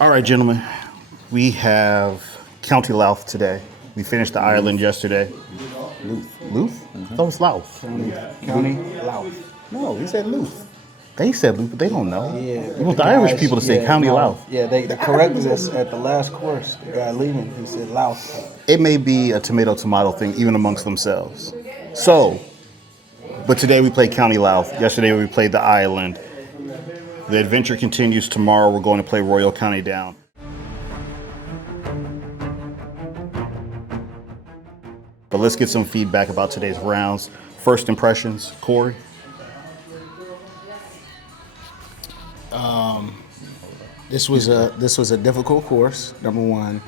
All right, gentlemen, we have County Louth today. We finished the island yesterday. Louth? I thought it was Louth. County Louth. No, he said Louth. They said Louth, but they don't know. Yeah, You want the Irish people to say County Louth. Yeah, they corrected us at the last course. The guy leaving, he said Louth. It may be a tomato thing, even amongst themselves. So, but today we played County Louth. Yesterday we played the island. The adventure continues tomorrow. We're going to play Royal County Down. But let's get some feedback about today's rounds. First impressions, Corey? This was a difficult course. Number one,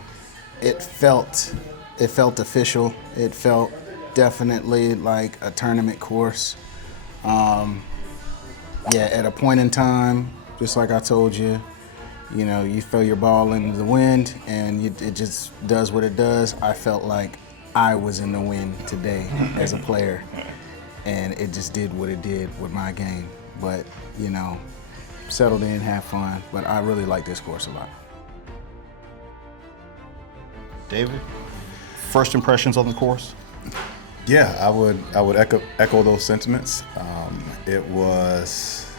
it felt official. It felt definitely like a tournament course. At a point in time, just like I told you, you throw your ball into the wind and it just does what it does. I felt like I was in the wind today as a player, and it just did what it did with my game. But, settled in, have fun. But I really like this course a lot. David, first impressions on the course? Yeah, I would echo those sentiments. It was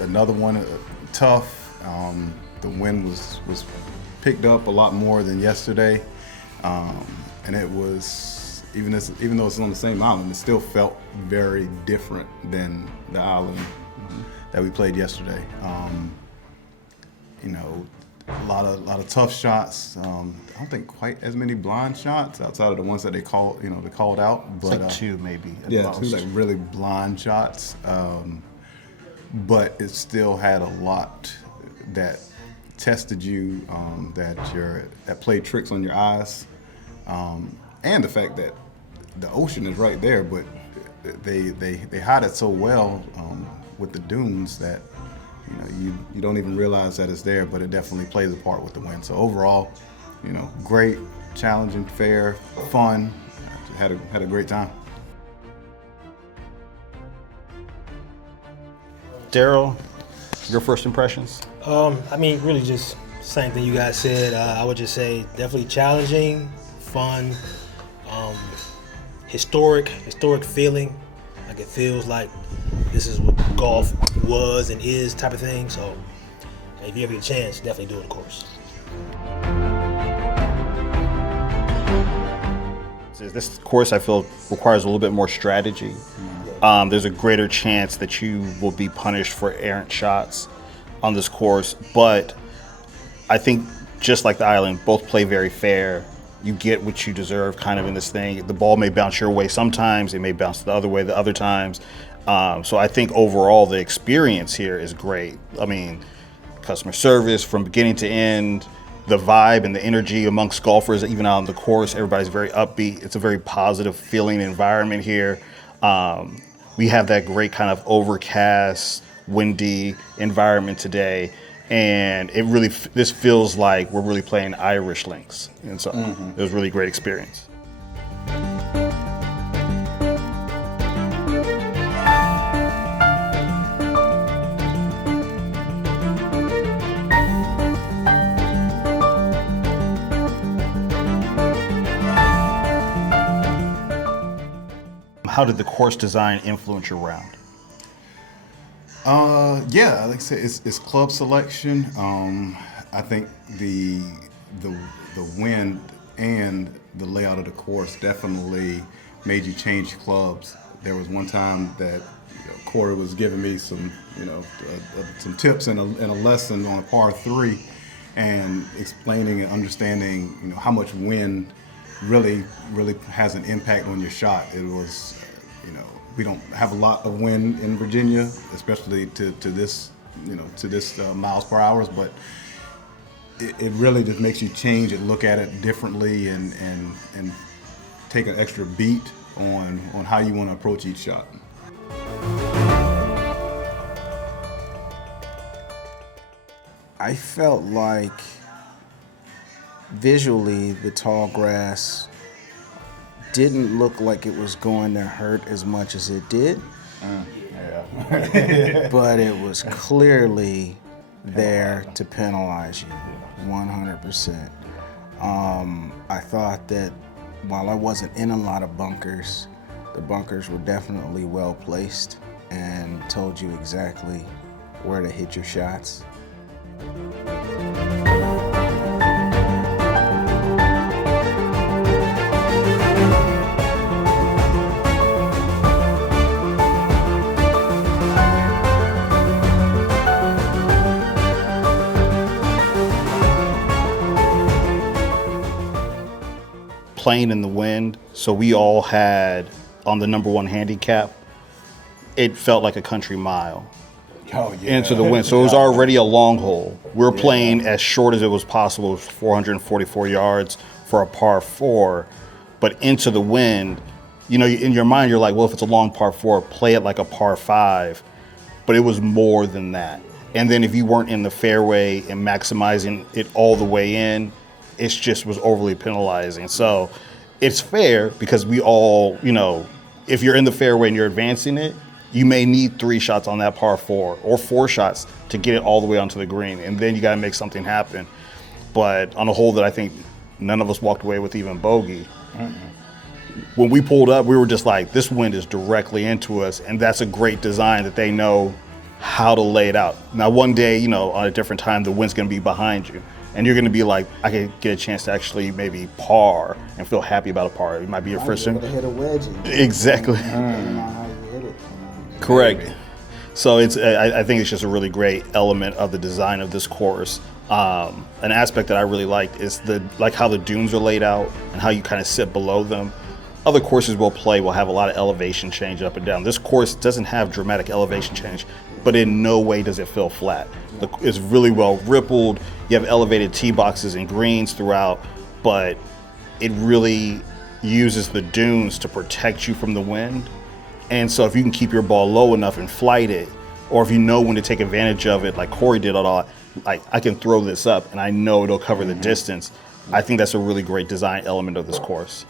another one tough. The wind was picked up a lot more than yesterday, and it was even though it's on the same island, it still felt very different than the island that we played yesterday. A lot of tough shots. I don't think quite as many blind shots outside of the ones that they called out. But like two maybe. Yeah, two like really blind shots. But it still had a lot that tested you, that played tricks on your eyes, and the fact that the ocean is right there, but they hide it so well with the dunes that you don't even realize that it's there, but it definitely plays a part with the wind. So overall, great, challenging, fair, fun. Had a great time. Daryl, your first impressions? Really just same thing you guys said. I would just say definitely challenging, fun, historic feeling. Like it feels like this is what golf was and is type of thing. So if you ever get a chance, definitely do it, of course. This course, I feel, requires a little bit more strategy. There's a greater chance that you will be punished for errant shots on this course. But I think, just like the island, both play very fair. You get what you deserve kind of in this thing. The ball may bounce your way sometimes. It may bounce the other way the other times. So I think overall the experience here is great. Customer service from beginning to end, the vibe and the energy amongst golfers, even out on the course, everybody's very upbeat. It's a very positive feeling environment here. We have that great kind of overcast, windy environment today. And this feels like we're really playing Irish links. And so it was a really great experience. How did the course design influence your round? Like I said, it's club selection. I think the wind and the layout of the course definitely made you change clubs. There was one time that Corey was giving me some tips and a lesson on a par 3, and explaining and understanding how much wind really has an impact on your shot. It was we don't have a lot of wind in Virginia, especially to this miles per hour, but it really just makes you change it, look at it differently, and take an extra beat on how you want to approach each shot. I felt like visually the tall grass didn't look like it was going to hurt as much as it did. Yeah. But it was clearly there to penalize you, 100%. I thought that while I wasn't in a lot of bunkers, the bunkers were definitely well placed and told you exactly where to hit your shots. Playing in the wind, so we all had on the number one handicap, it felt like a country mile Oh yeah. into the wind. So it was already a long hole. We were playing as short as it was possible. It was 444 yards for a par 4, but into the wind, you know, in your mind, you're like, well, if it's a long par 4, play it like a par 5. But it was more than that. And then if you weren't in the fairway and maximizing it all the way in, it just was overly penalizing. So it's fair because we all, you know, if you're in the fairway and you're advancing it, you may need 3 shots on that par 4 or 4 shots to get it all the way onto the green. And then you got to make something happen. But on a hole that I think none of us walked away with even bogey, when we pulled up, we were just like, this wind is directly into us. And that's a great design that they know how to lay it out. Now, one day, you know, on a different time, the wind's going to be behind you. And you're going to be like, I could get a chance to actually maybe par and feel happy about a par. It might be your first time. Hit a wedge. Exactly. Depending on how you hit it. Correct. So it's I think it's just a really great element of the design of this course. An aspect that I really liked is how the dunes are laid out and how you kind of sit below them. Other courses will have a lot of elevation change up and down. This course doesn't have dramatic elevation change, but in no way does it feel flat. It's really well rippled. You have elevated tee boxes and greens throughout, but it really uses the dunes to protect you from the wind. And so if you can keep your ball low enough and flight it, or if you know when to take advantage of it, like Corey did a lot, like I can throw this up and I know it'll cover the distance. I think that's a really great design element of this course.